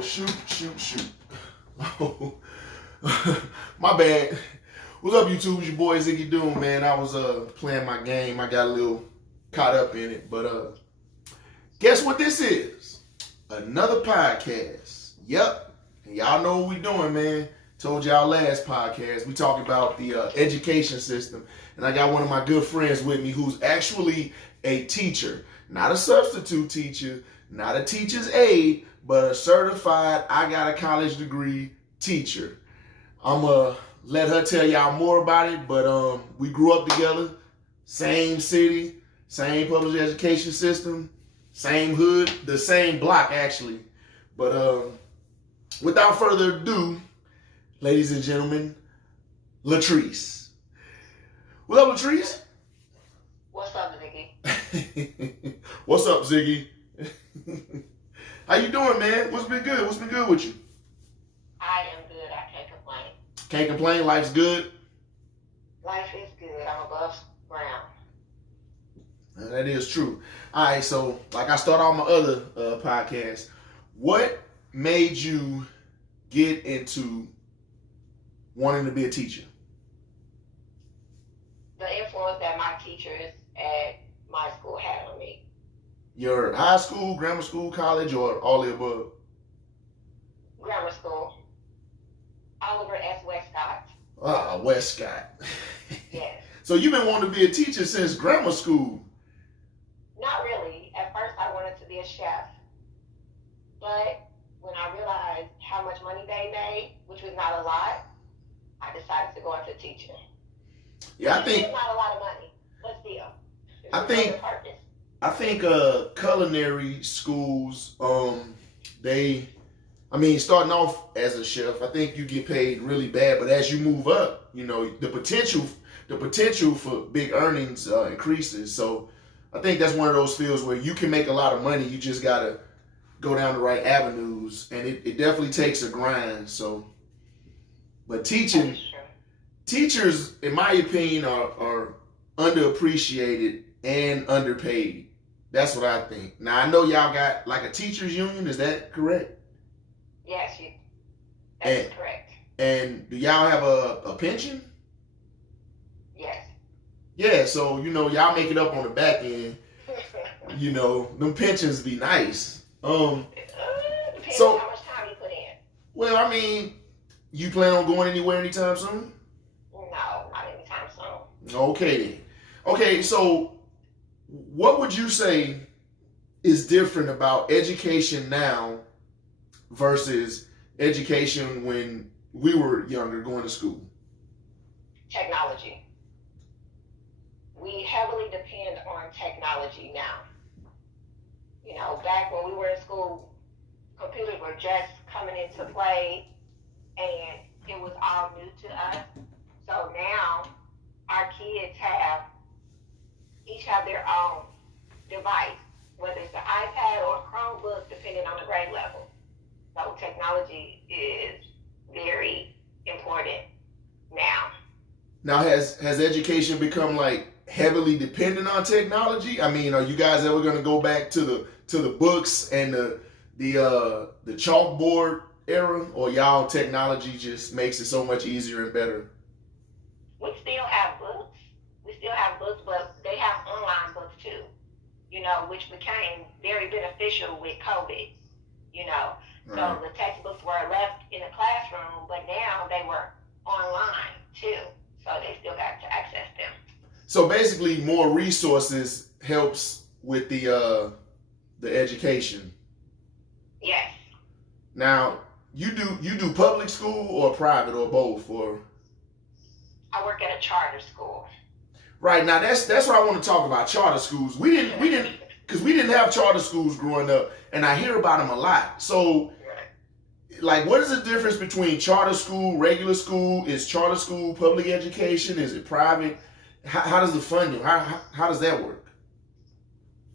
Shoot. Oh, my bad. What's up, YouTube? It's your boy Ziggy doing, man. I was playing my game. I got a little caught up in it, but guess what this is? Another podcast. Yep. And y'all know what we doing, man. Told y'all last podcast we talked about the education system, and I got one of my good friends with me who's actually a teacher, not a substitute teacher, not a teacher's aide, but a certified, I got a college degree teacher. I'm let her tell y'all more about it, but we grew up together, same city, same public education system, same hood, the same block actually. But without further ado, ladies and gentlemen, LeTreece. What up, LeTreece? What's up, Ziggy? What's up, Ziggy? How you doing, man? What's been good? What's been good with you? I am good. I can't complain. Can't complain. Life's good. Life is good. I'm above ground. That is true. All right, so like I start on my other podcast, what made you get into wanting to be a teacher? The influence that my teachers at my school had on me. Your high school, grammar school, college, or all the above? Grammar school. Oliver S. Westcott. Westcott. Yes. So you've been wanting to be a teacher since grammar school? Not really. At first I wanted to be a chef. But when I realized how much money they made, which was not a lot, I decided to go into teaching. Yeah, I think it's not a lot of money, but still. I think culinary schools, starting off as a chef, I think you get paid really bad, but as you move up, you know, the potential for big earnings increases. So I think that's one of those fields where you can make a lot of money. You just gotta go down the right avenues, and it definitely takes a grind. So, but teachers, in my opinion, are underappreciated and underpaid. That's what I think. Now, I know y'all got like a teachers union. Is that correct? Yes, that's correct. And do y'all have a pension? Yes. Yeah, so, you know, y'all make it up on the back end. You know, them pensions be nice. Depends on how much time you put in. Well, I mean, you plan on going anywhere anytime soon? No, not anytime soon. Okay then. Okay, so what would you say is different about education now versus education when we were younger going to school? Technology. We heavily depend on technology now. You know, back when we were in school, computers were just coming into play and it was all new to us. So now our kids each have their own device, whether it's an iPad or a Chromebook, depending on the grade level. So technology is very important now. Now, has education become like heavily dependent on technology? I mean, are you guys ever going to go back to the books and the chalkboard era, or y'all technology just makes it so much easier and better? We still have books. But they have online books too, you know, which became very beneficial with COVID, you know. Right. So the textbooks were left in the classroom, but now they were online too. So they still got to access them. So basically more resources helps with the education. Yes. Now, you do public school or private or both, or? I work at a charter school. Right, now that's what I want to talk about, charter schools. We didn't have charter schools growing up, and I hear about them a lot. So, like, what is the difference between charter school, regular school? Is charter school public education? Is it private? How does the funding, how does that work?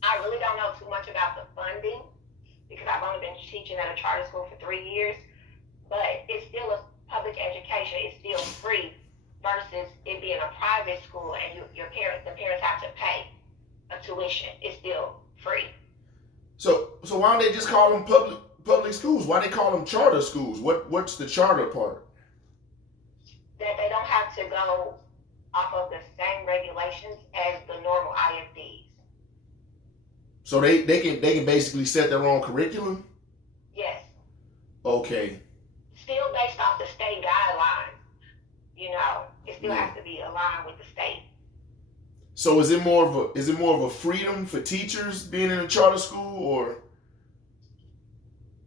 I really don't know too much about the funding because I've only been teaching at a charter school for 3 years, but it's still a public education. It's still free versus it being a private school and the parents have to pay a tuition. It's still free. So why don't they just call them public schools? Why they call them charter schools? What's the charter part? That they don't have to go off of the same regulations as the normal ISDs. So they can basically set their own curriculum? Yes. Okay. Still based off the state guidelines. You know, it still has to be aligned with the state. So is it more of a freedom for teachers being in a charter school, or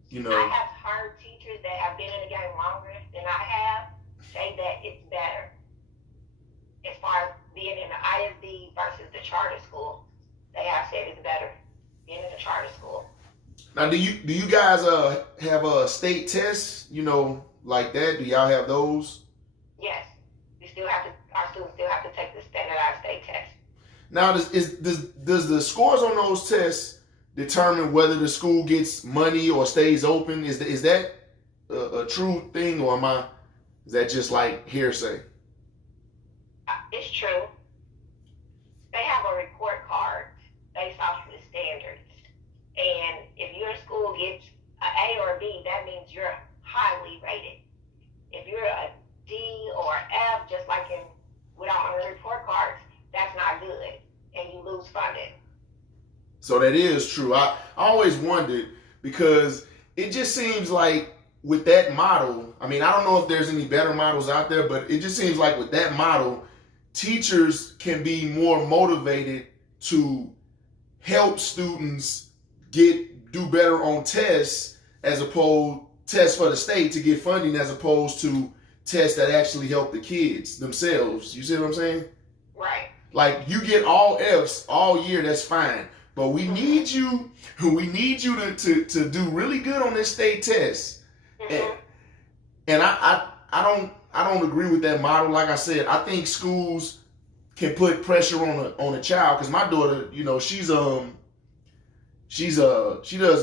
you know? I have heard teachers that have been in the game longer than I have say that it's better as far as being in the ISD versus the charter school. They have said it's better being in the charter school. Now, do you guys have state tests? You know, like that? Do y'all have those? Yes, our students still have to take the standardized state test. Now, does the scores on those tests determine whether the school gets money or stays open? Is that a true thing, or is that just like hearsay? It's true. They have a report card based off of the standards, and if your school gets an A or a B, that means you're highly rated. If you're a D or F, just like on the report cards, that's not good, and you lose funding. So that is true. I always wondered, because it just seems like with that model, I mean, I don't know if there's any better models out there, but it just seems like with that model, teachers can be more motivated to help students do better on tests, as opposed tests for the state to get funding, as opposed to tests that actually help the kids themselves. You see what I'm saying? Right. Like, you get all F's all year, that's fine. But we need you to do really good on this state test. Mm-hmm. And I don't agree with that model. Like I said, I think schools can put pressure on a child, because my daughter, you know, she does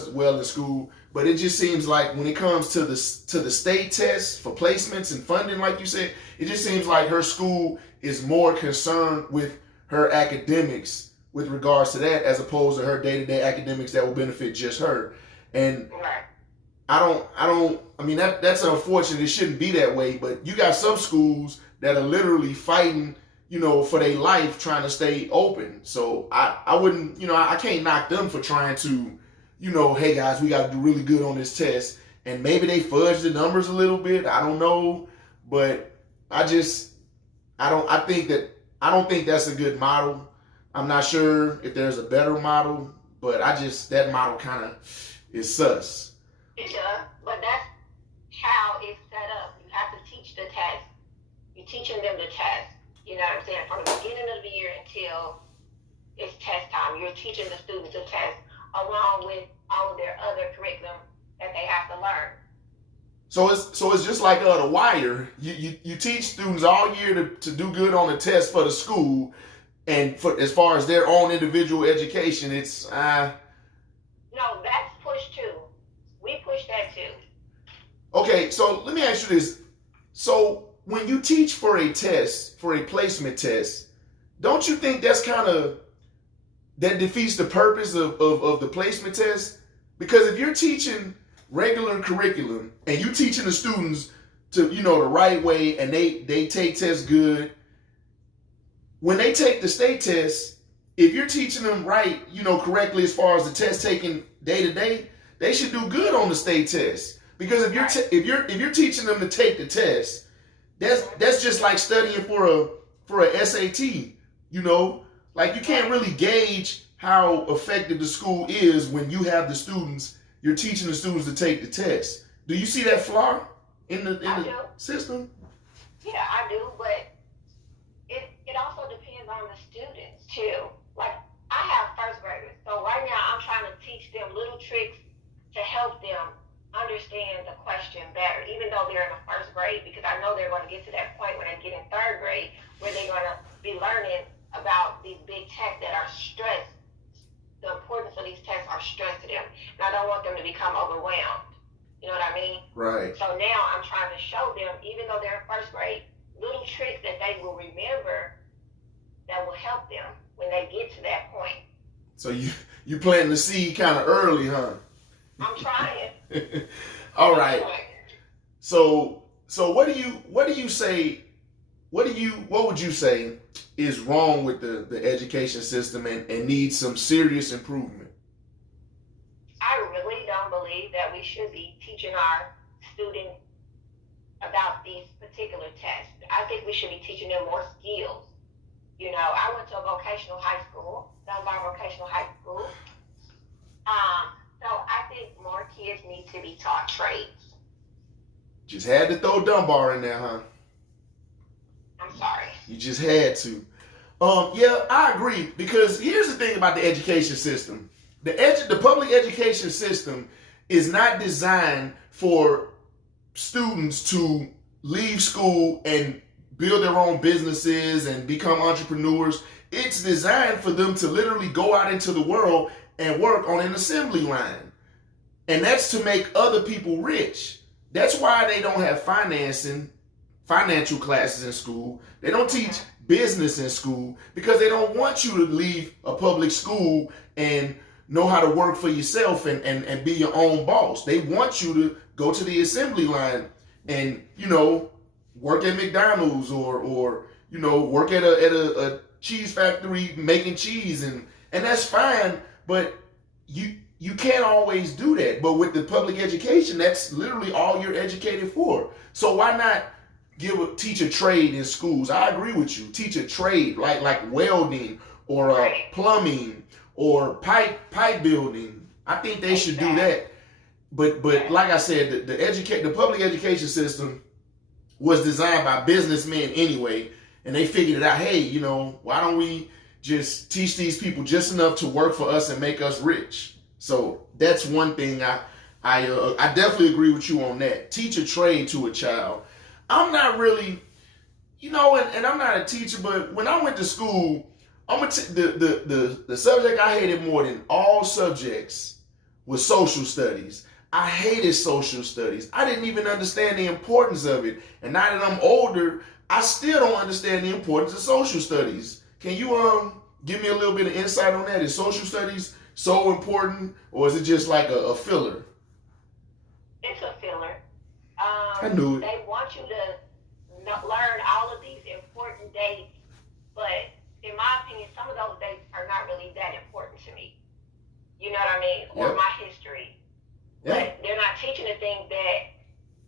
well in school, but it just seems like when it comes to the state tests for placements and funding, like you said, it just seems like her school is more concerned with her academics with regards to that, as opposed to her day-to-day academics that will benefit just her. And I mean, that's unfortunate. It shouldn't be that way, but you got some schools that are literally fighting, you know, for their life, trying to stay open. So I wouldn't, you know, I can't knock them for trying to, you know, hey guys, we got to do really good on this test. And maybe they fudge the numbers a little bit. I don't know, but I don't think that's a good model. I'm not sure if there's a better model, but that model kind of is sus. Yeah, but that's how it's set up. You have to teach the test. You're teaching them the test. You know what I'm saying? From the beginning of the year until it's test time, you're teaching the students the test along with all of their other curriculum that they have to learn. So it's just like The Wire. You teach students all year to do good on the test for the school, and as far as their own individual education, it's No, that's push too. We push that too. Okay, so let me ask you this. So when you teach for a test, for a placement test, don't you think that defeats the purpose of the placement test? Because if you're teaching regular curriculum and you teaching the students to, you know, the right way, and they take tests good, when they take the state test, if you're teaching them right, you know, correctly as far as the test taken day to day, they should do good on the state test. Because if you're teaching them to take the test, that's just like studying for a SAT. You know, like, you can't really gauge how effective the school is when you have you're teaching the students to take the test. Do you see that flaw in the system? Yeah, I do, but it also depends on the students too. Like, I have first graders, so right now I'm trying to teach them little tricks to help them understand the question better, even though they're in the first grade, because I know they're going to get to that point when they get in third grade where they're going to be learning about these big tests that are stressed. The importance of these tests are stressed to them, and I don't want them to become overwhelmed. You know what I mean? Right. So now I'm trying to show them, even though they're in first grade, little tricks that they will remember that will help them when they get to that point. So you planting the seed kind of early, huh? I'm trying. All right. So what do you say? What would you say is wrong with the education system and needs some serious improvement? I really don't believe that we should be teaching our students about these particular tests. I think we should be teaching them more skills. You know, I went to a vocational high school, Dunbar Vocational High School. So I think more kids need to be taught trades. Just had to throw Dunbar in there, huh? I'm sorry. You just had to. Yeah, I agree, because here's the thing about the education system. The public education system is not designed for students to leave school and build their own businesses and become entrepreneurs. It's designed for them to literally go out into the world and work on an assembly line. And that's to make other people rich. That's why they don't have financial classes in school. They don't teach business in school, because they don't want you to leave a public school and know how to work for yourself and be your own boss. They want you to go to the assembly line and, you know, work at McDonald's or you know, work at a cheese factory making cheese, and that's fine, but you can't always do that. But with the public education, that's literally all you're educated for. So why not teach a trade in schools? I agree with you. Teach a trade like welding or plumbing or pipe building. I think they should do that. But like I said, the public education system was designed by businessmen anyway, and they figured it out. Hey, you know, why don't we just teach these people just enough to work for us and make us rich? So that's one thing I definitely agree with you on that. Teach a trade to a child. I'm not really, you know, and I'm not a teacher, but when I went to school, the subject I hated more than all subjects was social studies. I hated social studies. I didn't even understand the importance of it. And now that I'm older, I still don't understand the importance of social studies. Can you give me a little bit of insight on that? Is social studies so important, or is it just like a filler? It's a filler. I knew it. They want you to learn all of these important dates, but in my opinion, some of those dates are not really that important to me. You know what I mean? Or Yep. my history. Yeah. But they're not teaching the things that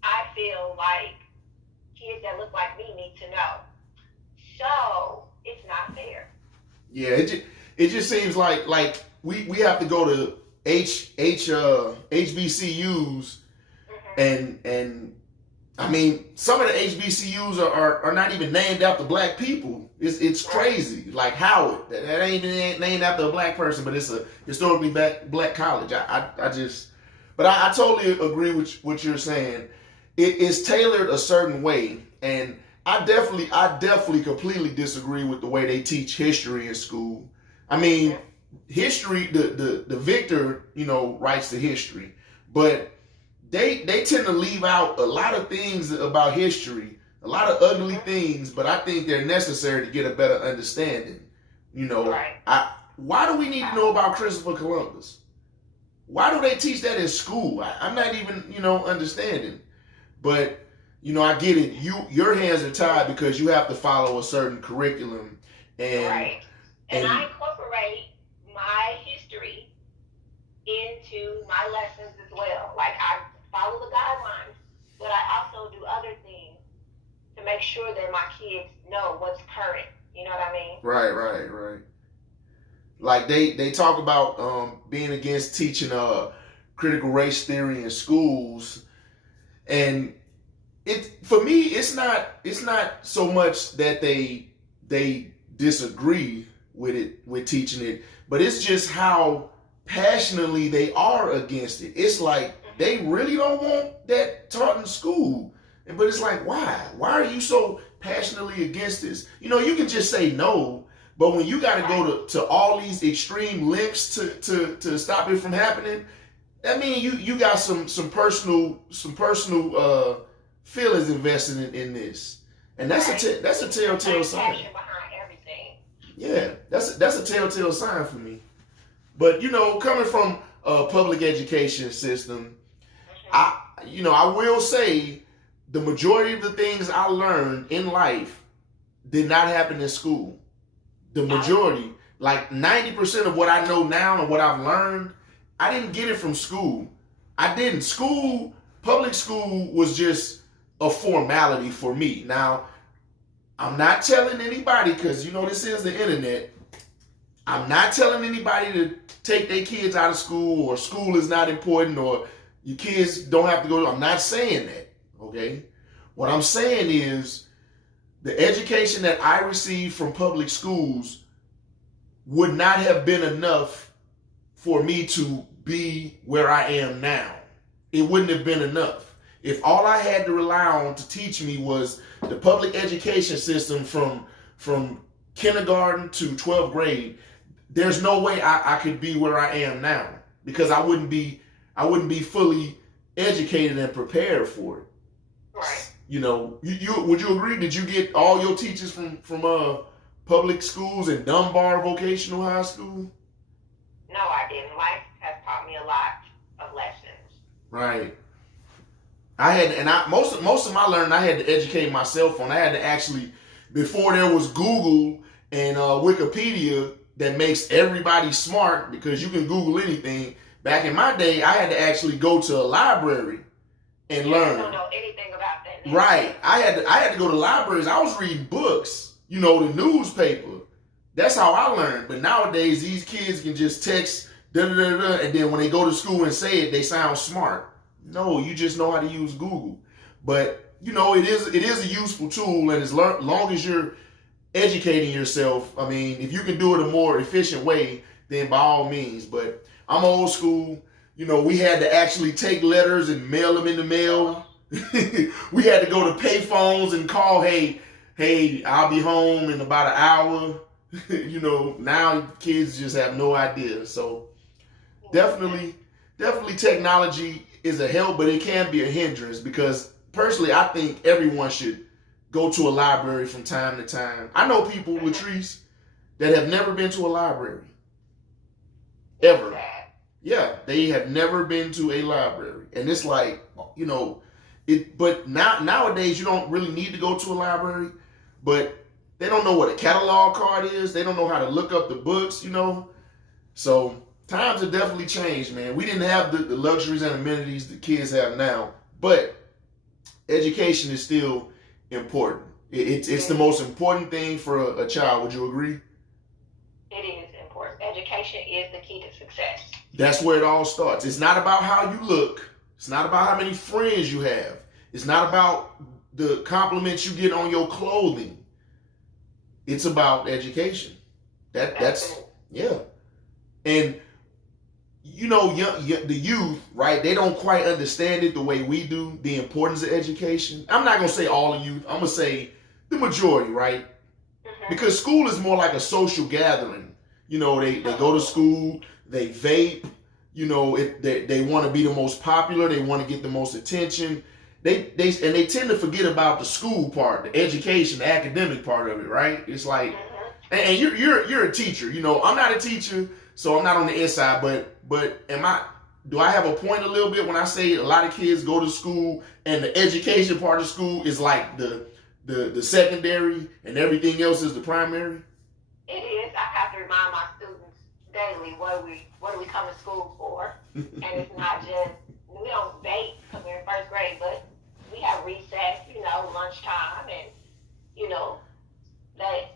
I feel like kids that look like me need to know. So it's not fair. Yeah, it just seems like we have to go to HBCUs and I mean, some of the HBCUs are not even named after black people. It's crazy. Like Howard, that ain't even named after a black person, but it's a historically black college. But I totally agree with what you're saying. It is tailored a certain way, and I definitely completely disagree with the way they teach history in school. I mean, history, the victor, you know, writes the history, but they tend to leave out a lot of things about history, a lot of ugly things, but I think they're necessary to get a better understanding. You know, why do we need to know about Christopher Columbus? Why do they teach that in school? I'm not even, you know, understanding. But, you know, I get it. Your hands are tied because you have to follow a certain curriculum. And I incorporate my history into my lessons as well. Like, I follow the guidelines, but I also do other things to make sure that my kids know what's current. You know what I mean? Right. Like they talk about being against teaching critical race theory in schools, and for me it's not so much that they disagree with teaching it, but it's just how passionately they are against it. It's like they really don't want that taught in school, but it's like, why are you so passionately against this? You know, you can just say no. But when you got to go to all these extreme lengths to stop it from happening, that means you got some personal feelings invested in this, and that's a telltale sign. Behind everything. Yeah, that's a telltale sign for me. But you know, coming from a public education system, I will say the majority of the things I learned in life did not happen in school. The majority, like 90% of what I know now and what I've learned, I didn't get it from school. I didn't. Public school was just a formality for me. Now, I'm not telling anybody, because this is the internet. I'm not telling anybody to take their kids out of school, or school is not important, or your kids don't have to go. I'm not saying that, okay? What I'm saying is the education that I received from public schools would not have been enough for me to be where I am now. It wouldn't have been enough. If all I had to rely on to teach me was the public education system from kindergarten to 12th grade, there's no way I could be where I am now, because I wouldn't be fully educated and prepared for it. Right. Would you agree? Did you get all your teachers from public schools and Dunbar Vocational High School? No, I didn't. Life has taught me a lot of lessons. Right. Most of my learning I had to educate myself on. I had to actually, before there was Google and Wikipedia that makes everybody smart, because you can Google anything. Back in my day, I had to actually go to a library and learn. I don't know anything about that. Right. I had to go to libraries. I was reading books, the newspaper. That's how I learned. But nowadays, these kids can just text, and then when they go to school and say it, they sound smart. No, you just know how to use Google. But, it is a useful tool, and as long as you're educating yourself, I mean, if you can do it a more efficient way, then by all means. But I'm old school. We had to actually take letters and mail them in the mail. We had to go to pay phones and call, hey, I'll be home in about an hour. Now kids just have no idea. So definitely technology is a help, but it can be a hindrance, because personally, I think everyone should go to a library from time to time. I know people, LeTreece, that have never been to a library. Ever. Yeah, they have never been to a library. And it's like, but nowadays you don't really need to go to a library, but they don't know what a catalog card is. They don't know how to look up the books, So times have definitely changed, man. We didn't have the luxuries and amenities the kids have now, but education is still important. It's the most important thing for a child. Would you agree? It is important. Education is the key to success. That's where it all starts. It's not about how you look. It's not about how many friends you have. It's not about the compliments you get on your clothing. It's about education. That's yeah. And the youth, right? They don't quite understand it the way we do, the importance of education. I'm not gonna say all the youth. I'm gonna say the majority, right? Mm-hmm. Because school is more like a social gathering. They go to school, they vape. They want to be the most popular. They want to get the most attention. They tend to forget about the school part, the education, the academic part of it, right? It's like, and you're a teacher. I'm not a teacher, so I'm not on the inside. But do I have a point a little bit when I say a lot of kids go to school and the education part of school is like the secondary and everything else is the primary? It is. I have to remind my students daily what do we come to school for, and it's not just, we don't vape because we're in first grade, but we have recess, lunchtime, and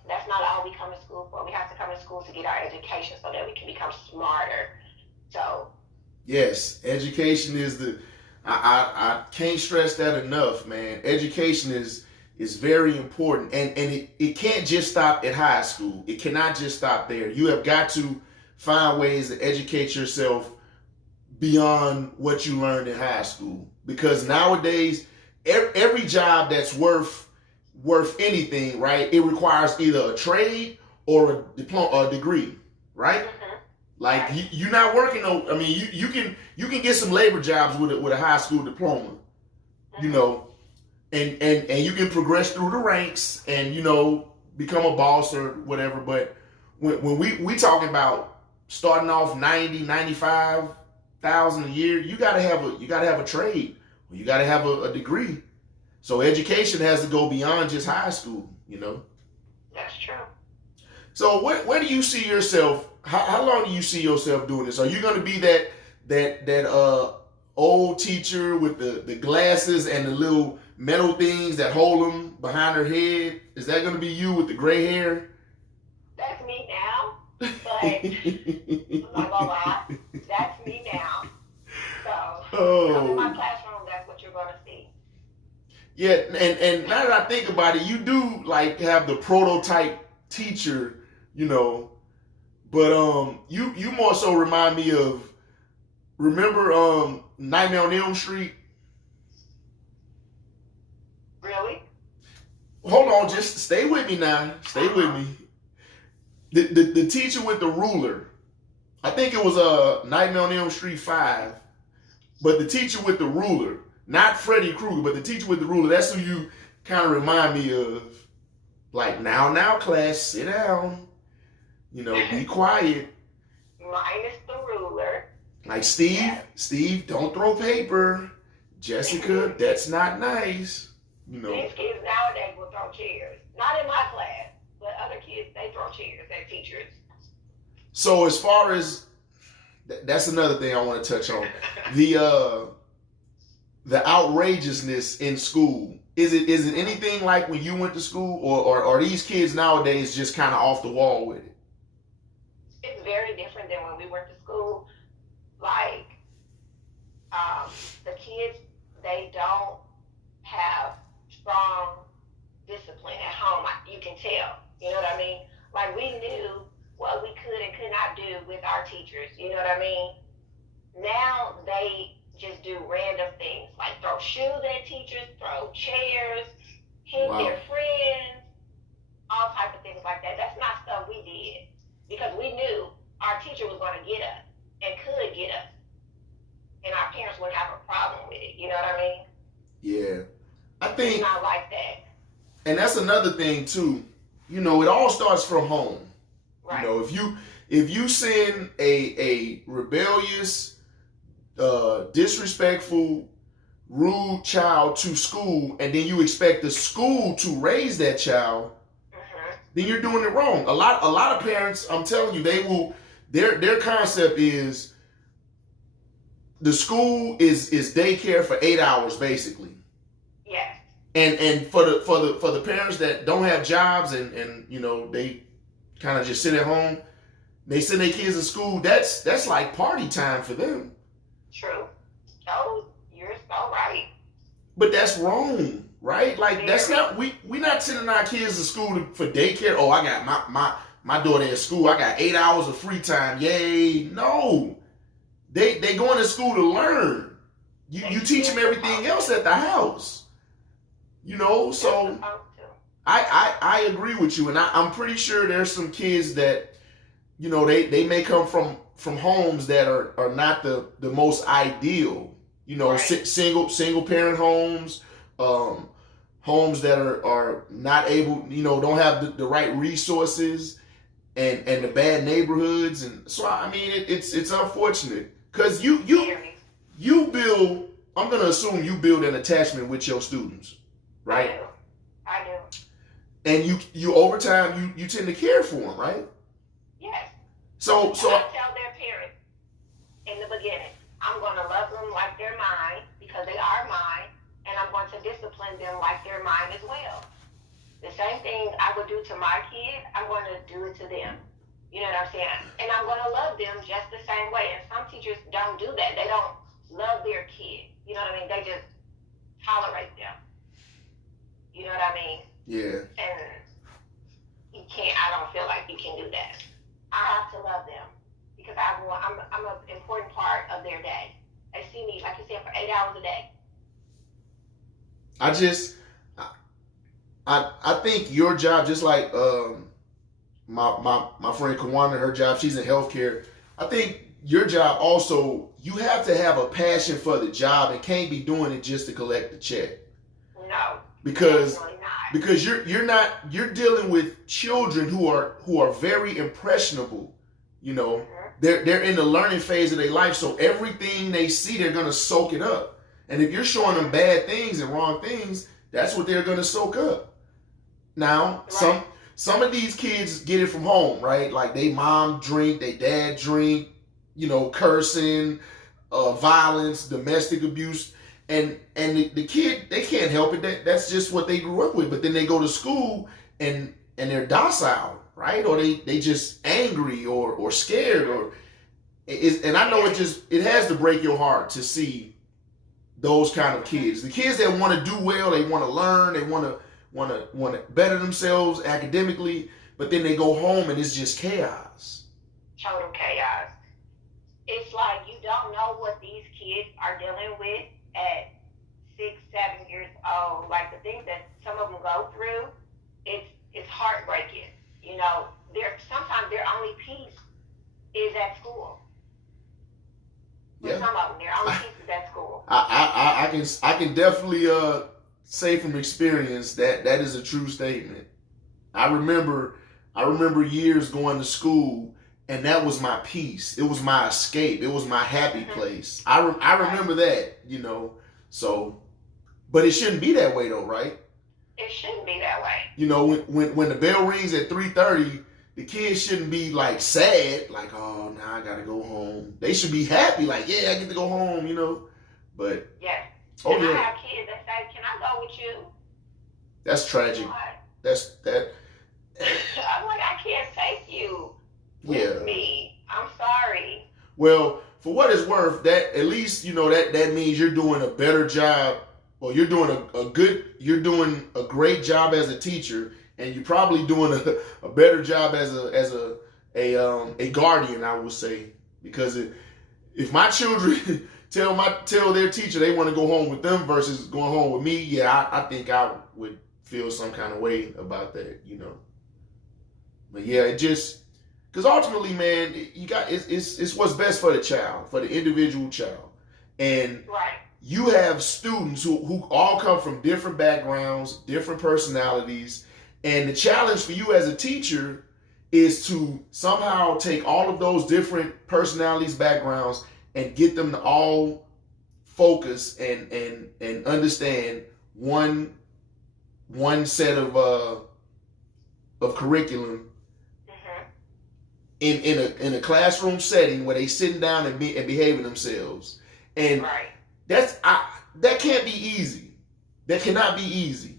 that's not all we come to school for. We have to come to school to get our education so that we can become smarter. So yes, education is I can't stress that enough, man. Education is very important, and it can't just stop at high school. It cannot just stop there. You have got to find ways to educate yourself beyond what you learned in high school, because nowadays every job that's worth anything, right, it requires either a trade or a diploma, a degree, right? Mm-hmm. Like you're not working on. I mean, you can get some labor jobs with a high school diploma, mm-hmm. And you can progress through the ranks and become a boss or whatever. But when we talking about starting off 90, 95, $100,000 a year, you gotta have a trade. You gotta have a degree. So education has to go beyond just high school, you know. That's true. So where do you see yourself? How long do you see yourself doing this? Are you gonna be that old teacher with the glasses and the little metal things that hold them behind her head? Is that gonna be you with the gray hair? That's me now, but I'm not gonna lie, that's me now. So come in my classroom, that's what you're gonna see. Yeah, and now that I think about it, you do like have the prototype teacher, you know, but you more so remind me of, remember Nightmare on Elm Street? Really? Hold on, just stay with me now. Stay with me. The teacher with the ruler. I think it was Nightmare on Elm Street 5. But the teacher with the ruler, not Freddy Krueger, but the teacher with the ruler, that's who you kind of remind me of. Like, now, class, sit down. You know, be quiet. Minus the ruler. Like, Steve, don't throw paper. Jessica, that's not nice. You know. These kids nowadays will throw chairs. Not in my class, but other kids, they throw chairs at teachers. So as far as, that's another thing I want to touch on. The outrageousness in school. Is it anything like when you went to school, or are these kids nowadays just kind of off the wall with it? It's very different than when we went to school. Like, the kids, they don't have strong discipline at home. You can tell. You know what I mean? Like, we knew what we could and could not do with our teachers. You know what I mean? Now they just do random things, like throw shoes at teachers, throw chairs, hit their friends, all type of things like that. That's not stuff we did, because we knew our teacher was going to get us and could get us, and our parents wouldn't have a problem with it. You know what I mean? Yeah, I think it's not like that. And that's another thing too. You know, it all starts from home. Right. You know, if you send a rebellious, disrespectful, rude child to school, and then you expect the school to raise that child, then you're doing it wrong. A lot of parents, I'm telling you, they will. Their concept is the school is daycare for 8 hours basically. Yes. And for the parents that don't have jobs and you know they kind of just sit at home, they send their kids to school. That's like party time for them. True. Oh, you're so right. But that's wrong, right? Like that's not we not sending our kids to school for daycare. Oh, I got my daughter at school. I got 8 hours of free time. Yay! No, they going to school to learn. You teach them everything else at the house. You know, so I agree with you, and I'm pretty sure there's some kids that, you know, they may come from homes that are not the most ideal. You know, right. single parent homes, homes that are not able, you know, don't have the right resources, and the bad neighborhoods, and so I mean it's unfortunate because you build. I'm gonna assume you build an attachment with your students, right? I do. And you over time you tend to care for them, right? Yes. So I tell their parents in the beginning, I'm going to love them like they're mine because they are mine, and I'm going to discipline them like they're mine as well. The same thing I would do to my kid, I'm going to do it to them. You know what I'm saying? And I'm going to love them just the same way. And some teachers don't do that. They don't love their kid. You know what I mean? They just tolerate them. You know what I mean? Yeah. And you can't, I don't feel like you can do that. I have to love them because I'm an important part of their day. They see me, like you said, for 8 hours a day. I think your job, just like my friend Kawana, her job, she's in healthcare. I think your job also, you have to have a passion for the job and can't be doing it just to collect the check. No. Because you're dealing with children who are very impressionable, you know, they're in the learning phase of their life, so everything they see, they're gonna soak it up. And if you're showing them bad things and wrong things, that's what they're gonna soak up. Now, Right. some of these kids get it from home, right? Like they mom drink, they dad drink, cursing, violence, domestic abuse, and the kid, they can't help it. That's just what they grew up with. But then they go to school and they're docile, right? Or they just angry or scared and I know it has to break your heart to see those kind of kids. The kids that want to do well, they want to learn, they want to better themselves academically, but then they go home and it's just chaos. Total chaos. It's like you don't know what these kids are dealing with at 6, 7 years old. Like the things that some of them go through, it's heartbreaking. Sometimes their only peace is at school. Yeah. Some of them, their only peace is at school. I can definitely say from experience that is a true statement. I remember years going to school, and that was my peace. It was my escape. It was my happy place. I remember that, So, but it shouldn't be that way though, right? It shouldn't be that way. When the bell rings at 3:30, the kids shouldn't be like sad, like, oh, now I gotta go home. They should be happy, like, yeah, I get to go home, But yeah. Oh, and yeah. I have kids that say, "Can I go with you?" That's tragic. That. I'm like, I can't take you with me. I'm sorry. Well, for what it's worth, that at least that means you're doing a better job, or you're doing a great job as a teacher, and you're probably doing a better job as a guardian, I would say, because if my children tell their teacher they want to go home with them versus going home with me, yeah, I think I would feel some kind of way about that, But yeah, it just because ultimately, man, it's what's best for the child, for the individual child, and right. You have students who all come from different backgrounds, different personalities, and the challenge for you as a teacher is to somehow take all of those different personalities, backgrounds, and get them to all focus and understand one set of curriculum in a classroom setting where they sitting down and behaving themselves. And right. That can't be easy. That cannot be easy.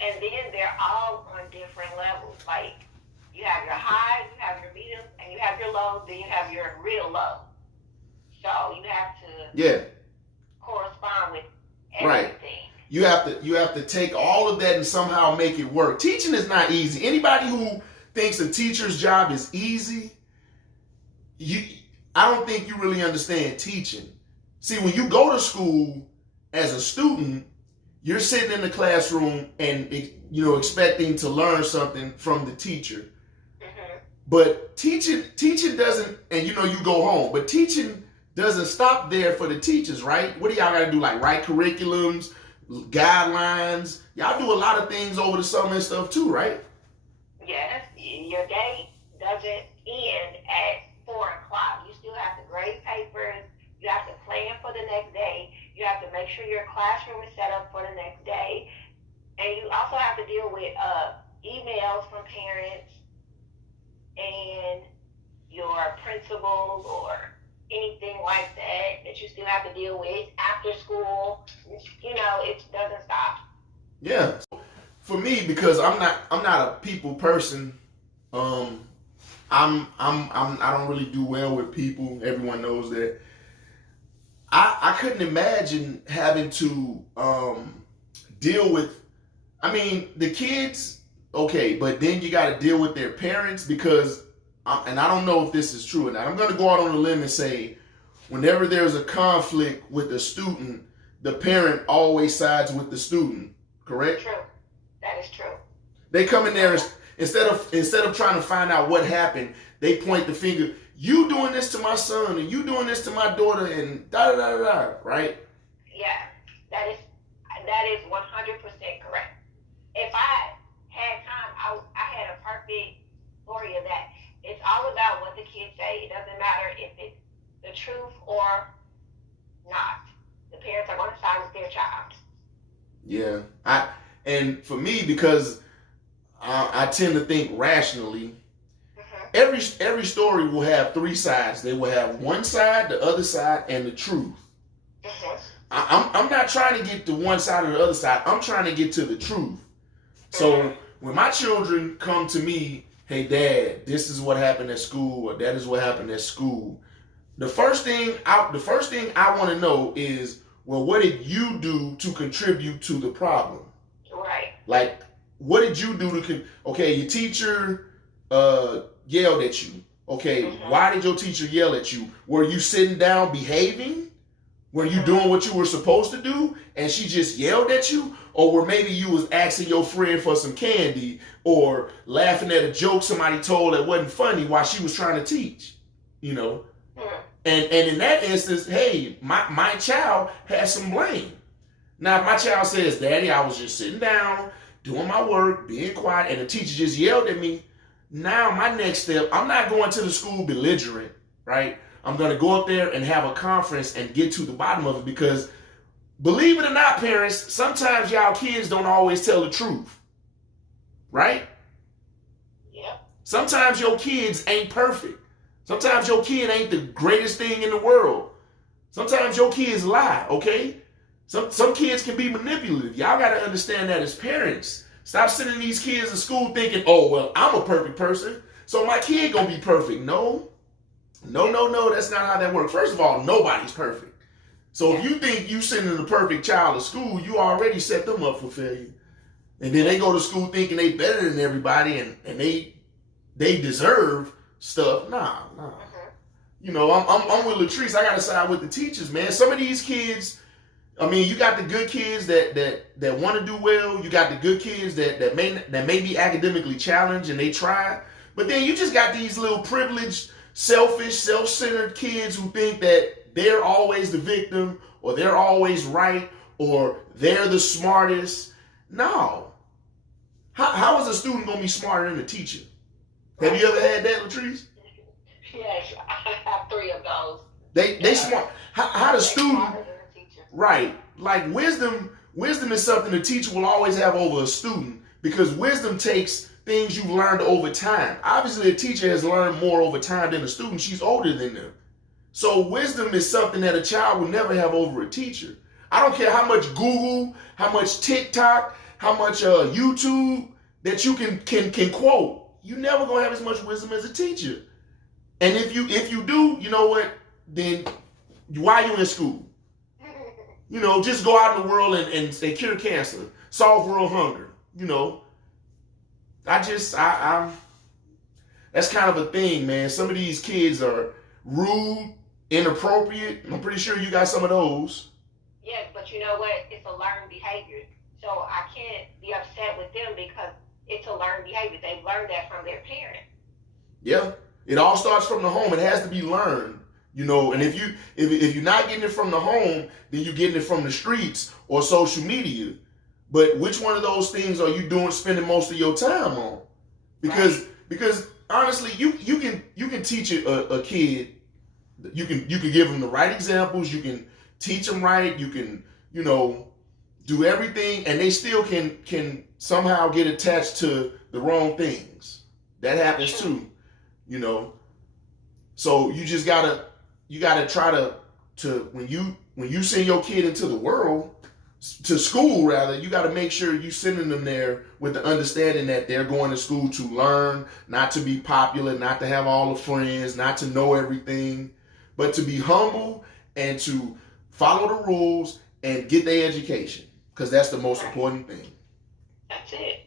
And then they're all on different levels. Like you have your highs, you have your mediums, and you have your lows, then you have your real low. So you have to correspond with everything. Right. You have to take all of that and somehow make it work. Teaching is not easy. Anybody who thinks a teacher's job is easy, I don't think you really understand teaching. See, when you go to school as a student, you're sitting in the classroom and expecting to learn something from the teacher. Mm-hmm. But teaching doesn't, and you go home, but teaching doesn't stop there for the teachers, right? What do y'all got to do? Like write curriculums, guidelines. Y'all do a lot of things over the summer and stuff too, right? Yes. Your day doesn't end at 4 o'clock. You still have to grade papers. You have to plan for the next day. You have to make sure your classroom is set up for the next day. And you also have to deal with emails from parents and your principals or anything like that you still have to deal with after school. It doesn't stop. Yeah. For me, because I'm not a people person. I don't really do well with people. Everyone knows that. I couldn't imagine having to deal with, the kids, okay, but then you got to deal with their parents because, and I don't know if this is true or not. I'm going to go out on a limb and say, whenever there's a conflict with a student, the parent always sides with the student, correct? True. That is true. They come in there, instead of trying to find out what happened, they point the finger. You doing this to my son, and you doing this to my daughter, and da da da da, right? Yeah, that is 100% correct. If I had time, I had a perfect story of that. It's all about what the kids say. It doesn't matter if it's the truth or not. The parents are going to side with their child. Yeah, and for me, because I tend to think rationally. Every story will have three sides. They will have one side, the other side, and the truth. I'm not trying to get to one side or the other side. I'm trying to get to the truth. So when my children come to me, hey, Dad, this is what happened at school, or that is what happened at school. The first thing I want to know is, well, what did you do to contribute to the problem? Right. Like, what did you do to? Okay, your teacher yelled at you. Okay, why did your teacher yell at you? Were you sitting down behaving? Were you doing what you were supposed to do and she just yelled at you? Or were maybe you was asking your friend for some candy or laughing at a joke somebody told that wasn't funny while she was trying to teach? You know? And in that instance, hey, my child has some blame. Now, if my child says, Daddy, I was just sitting down, doing my work, being quiet, and the teacher just yelled at me, now my next step, I'm not going to the school belligerent, right? I'm going to go up there and have a conference and get to the bottom of it, because believe it or not, parents, sometimes y'all kids don't always tell the truth, right? Yeah. Sometimes your kids ain't perfect. Sometimes your kid ain't the greatest thing in the world. Sometimes your kids lie, okay? Some kids can be manipulative. Y'all got to understand that as parents. Stop sending these kids to school thinking, oh, well, I'm a perfect person, so my kid gonna be perfect. No, that's not how that works. First of all, nobody's perfect. So if you think you sending a perfect child to school, you already set them up for failure. And then they go to school thinking they better than everybody and they deserve stuff. Nah. You know, I'm with LeTreece. I gotta side with the teachers, man. Some of these kids, I mean, you got the good kids that want to do well. You got the good kids that may be academically challenged and they try. But then you just got these little privileged, selfish, self-centered kids who think that they're always the victim or they're always right or they're the smartest. No. How is a student going to be smarter than a teacher? Have you ever had that, LeTreece? Yes, I have 3 of those. They smart. How the student... Right. Like wisdom is something a teacher will always have over a student, because wisdom takes things you've learned over time. Obviously, a teacher has learned more over time than a student. She's older than them. So wisdom is something that a child will never have over a teacher. I don't care how much Google, how much TikTok, how much YouTube that you can quote. You never gonna have as much wisdom as a teacher. And if you do, you know what? Then why are you in school? You know, just go out in the world and cure cancer, solve world hunger. You know, I'm that's kind of a thing, man. Some of these kids are rude, inappropriate. I'm pretty sure you got some of those. Yes, but you know what? It's a learned behavior. So I can't be upset with them because it's a learned behavior. They've learned that from their parents. Yeah, it all starts from the home. It has to be learned. You know, and if you're not getting it from the home, then you're getting it from the streets or social media. But which one of those things are you spending most of your time on? Because honestly, you can teach a kid. You can give them the right examples. You can teach them right. You can, you know, do everything, and they still can somehow get attached to the wrong things. That happens too, you know. So you just gotta try to when you send your kid into the world, to school rather, you got to make sure you sending them there with the understanding that they're going to school to learn, not to be popular, not to have all the friends, not to know everything, but to be humble and to follow the rules and get their education, because that's the most important thing. That's it.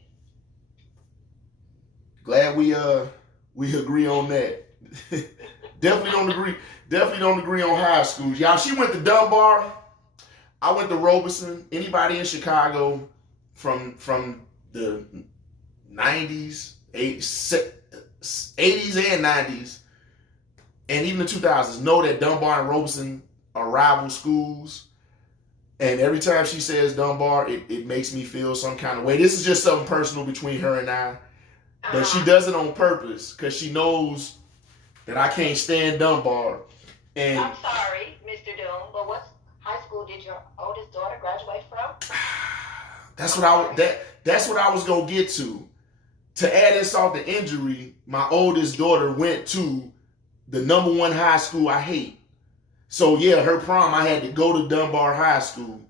Glad we agree on that. Definitely don't agree on high schools. Y'all, she went to Dunbar. I went to Robeson. Anybody in Chicago from the 90s, 80s and 90s, and even the 2000s know that Dunbar and Robeson are rival schools. And every time she says Dunbar, it makes me feel some kind of way. This is just something personal between her and I. but she does it on purpose because she knows that I can't stand Dunbar. And I'm sorry, Mr. Doom, but what high school did your oldest daughter graduate from? that's what I was gonna get to. To add insult to injury, my oldest daughter went to the #1 high school I hate. So yeah, her prom, I had to go to Dunbar High School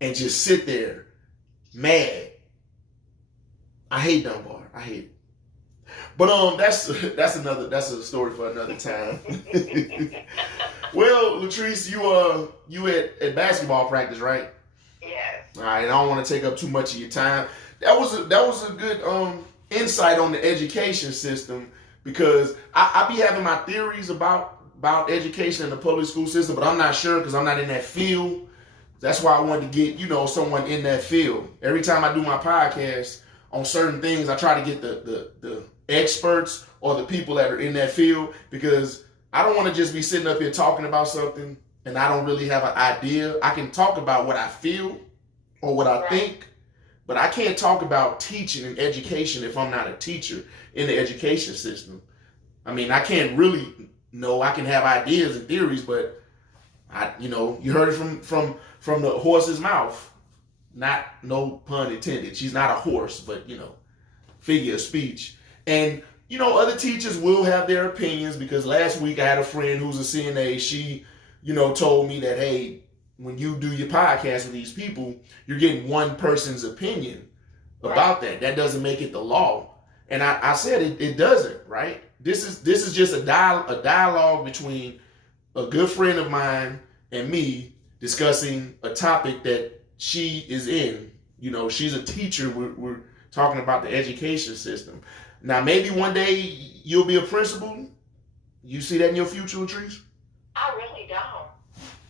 and just sit there, mad. I hate Dunbar. I hate it. But that's a story for another time. Well, LeTreece, you at basketball practice, right? Yes. All right, I don't want to take up too much of your time. That was a good insight on the education system, because I be having my theories about education in the public school system, but I'm not sure because I'm not in that field. That's why I wanted to get someone in that field. Every time I do my podcast on certain things, I try to get the experts or the people that are in that field, because I don't want to just be sitting up here talking about something and I don't really have an idea. I can talk about what I feel or what I think, but I can't talk about teaching and education if I'm not a teacher in the education system. I mean, I can't really know. I can have ideas and theories, but you heard it from the horse's mouth. No pun intended. She's not a horse, but figure of speech. And other teachers will have their opinions, because last week I had a friend who's a CNA. She, told me that, hey, when you do your podcast with these people, you're getting one person's opinion about that. That doesn't make it the law. And I said it doesn't, right? This is just a dialogue between a good friend of mine and me discussing a topic that she is in. She's a teacher. We're talking about the education system. Now, maybe one day you'll be a principal. You see that in your future, LeTreece? I really don't.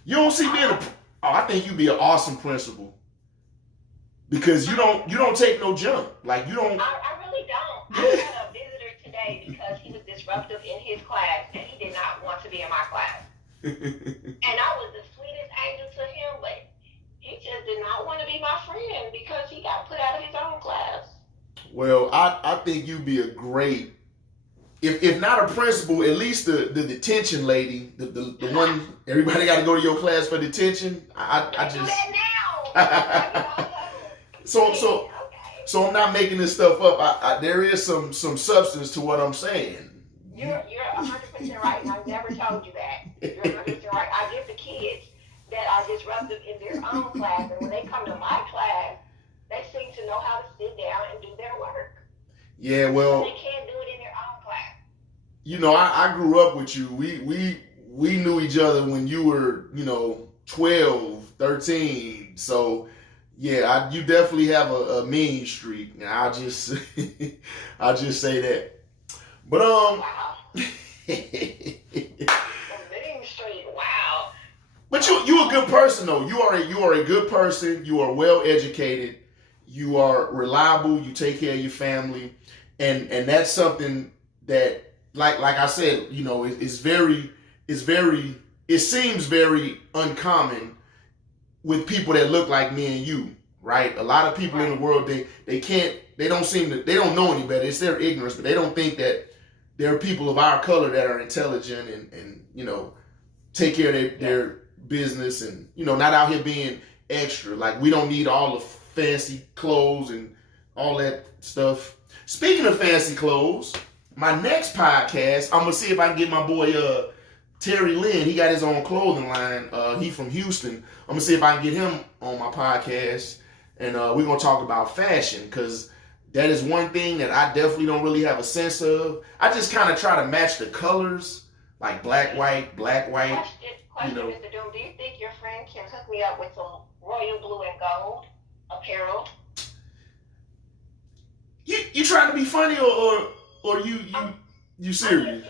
You don't see being I think you'd be an awesome principal, because you don't take no junk. Like, you don't. I really don't. I had a visitor today because he was disruptive in his class and he did not want to be in my class. And I was the sweetest angel to him, but he just did not want to be my friend because he got put out of his own class. Well, I think you'd be a great, if not a principal, at least the detention lady, the one everybody got to go to your class for detention. I just do that now. So I'm not making this stuff up. There is some substance to what I'm saying. You're 100% right, and I never told you that. You're 100% right. I get the kids that are disruptive in their own class, and when they come to my class, they seem to know how to sit down and do their work. Yeah, well, but they can't do it in their own class. I grew up with you. We knew each other when you were 12, 13. So yeah, you definitely have a mean streak. And I'll just say that. But wow. A mean streak. Wow. But you a good person though. You are a good person. You are well educated. You are reliable. You take care of your family, and that's something that, like I said, it seems very uncommon with people that look like me and you, right? A lot of people in the world, they don't know any better. It's their ignorance, but they don't think that there are people of our color that are intelligent and take care of their business and not out here being extra. Like, we don't need all the fancy clothes and all that stuff. Speaking of fancy clothes, my next podcast, I'm gonna see if I can get my boy Terry Lynn. He got his own clothing line. He from Houston. I'm gonna see if I can get him on my podcast, and we're gonna talk about fashion, because that is one thing that I definitely don't really have a sense of. I just kind of try to match the colors, like black, white. Question, Mr. Doom, do you think your friend can hook me up with some royal blue and gold apparel? You trying to be funny or you serious?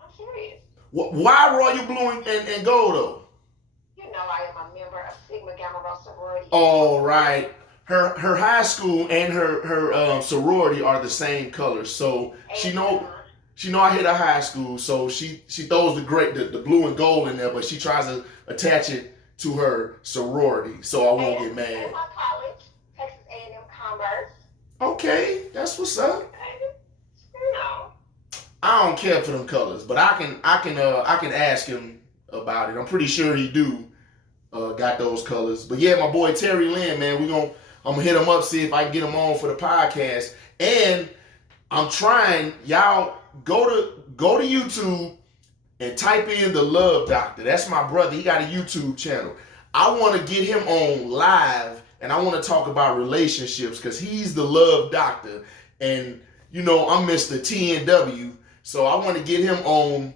I'm serious. Why royal blue and gold though? I am a member of Sigma Gamma Rho sorority. All right. Her high school and her sorority are the same color, so she know I hit a high school, so she throws the blue and gold in there, but she tries to attach it to her sorority, so I won't get mad. And my college, Texas A&M Commerce. Okay, that's what's up. I don't care for them colors, but I can ask him about it. I'm pretty sure he do got those colors. But yeah, my boy Terry Lynn, man, I'm gonna hit him up, see if I can get him on for the podcast. And I'm trying, y'all go to YouTube and type in the Love Doctor. That's my brother. He got a YouTube channel. I want to get him on live, and I want to talk about relationships because he's the Love Doctor, and you know I'm Mr. TNW. So I want to get him on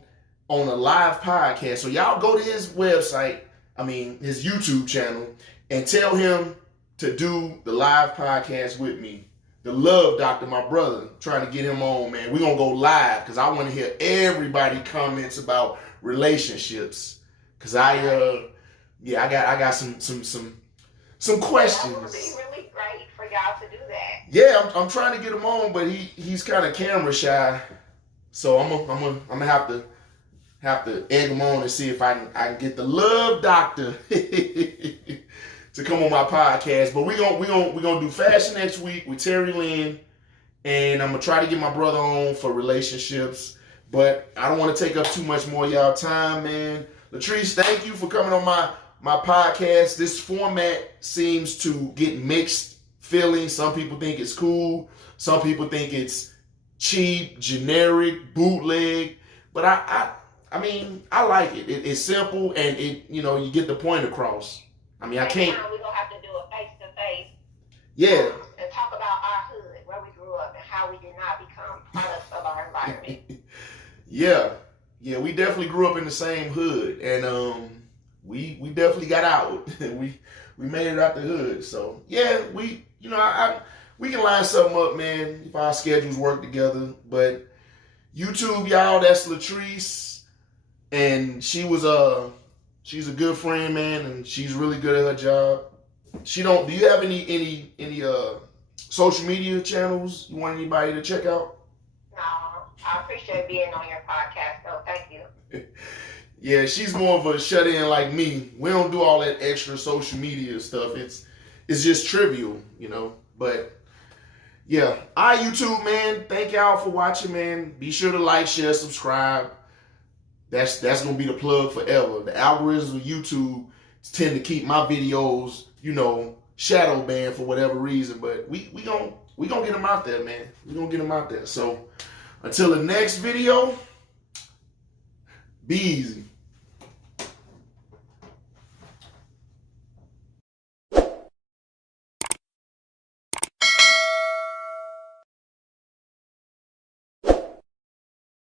a live podcast. So y'all go to his website, his YouTube channel, and tell him to do the live podcast with me. The Love Doctor, my brother, trying to get him on, man. We're going to go live because I want to hear everybody comments about relationships. Because I got some questions. That would be really great for y'all to do that. Yeah, I'm trying to get him on, but he's kind of camera shy. So I'm gonna have to egg him on and see if I can get the Love Doctor to come on my podcast. But we're gonna do fashion next week with Terry Lynn, and I'm gonna try to get my brother on for relationships. But I don't want to take up too much more of y'all time, man. LeTreece, thank you for coming on my podcast. This format seems to get mixed feelings. Some people think it's cool. Some people think it's cheap, generic, bootleg, but I like it. It's simple and you get the point across. I can't. Now we're gonna have to do a face to face. Yeah. And talk about our hood, where we grew up, and how we did not become products of our environment. Yeah, we definitely grew up in the same hood, and we definitely got out. we made it out the hood. So yeah, we can line something up, man, if our schedules work together. But YouTube, y'all, that's LeTreece, and she's a good friend, man, and she's really good at her job. Do you have any social media channels you want anybody to check out? No, I appreciate being on your podcast, though. Thank you. Yeah, she's more of a shut-in like me. We don't do all that extra social media stuff. It's just trivial, But yeah, YouTube, man. Thank y'all for watching, man. Be sure to like, share, subscribe. That's gonna be the plug forever. The algorithms of YouTube tend to keep my videos, shadow banned for whatever reason. But we gonna get them out there, man. We gonna get them out there. So until the next video, be easy.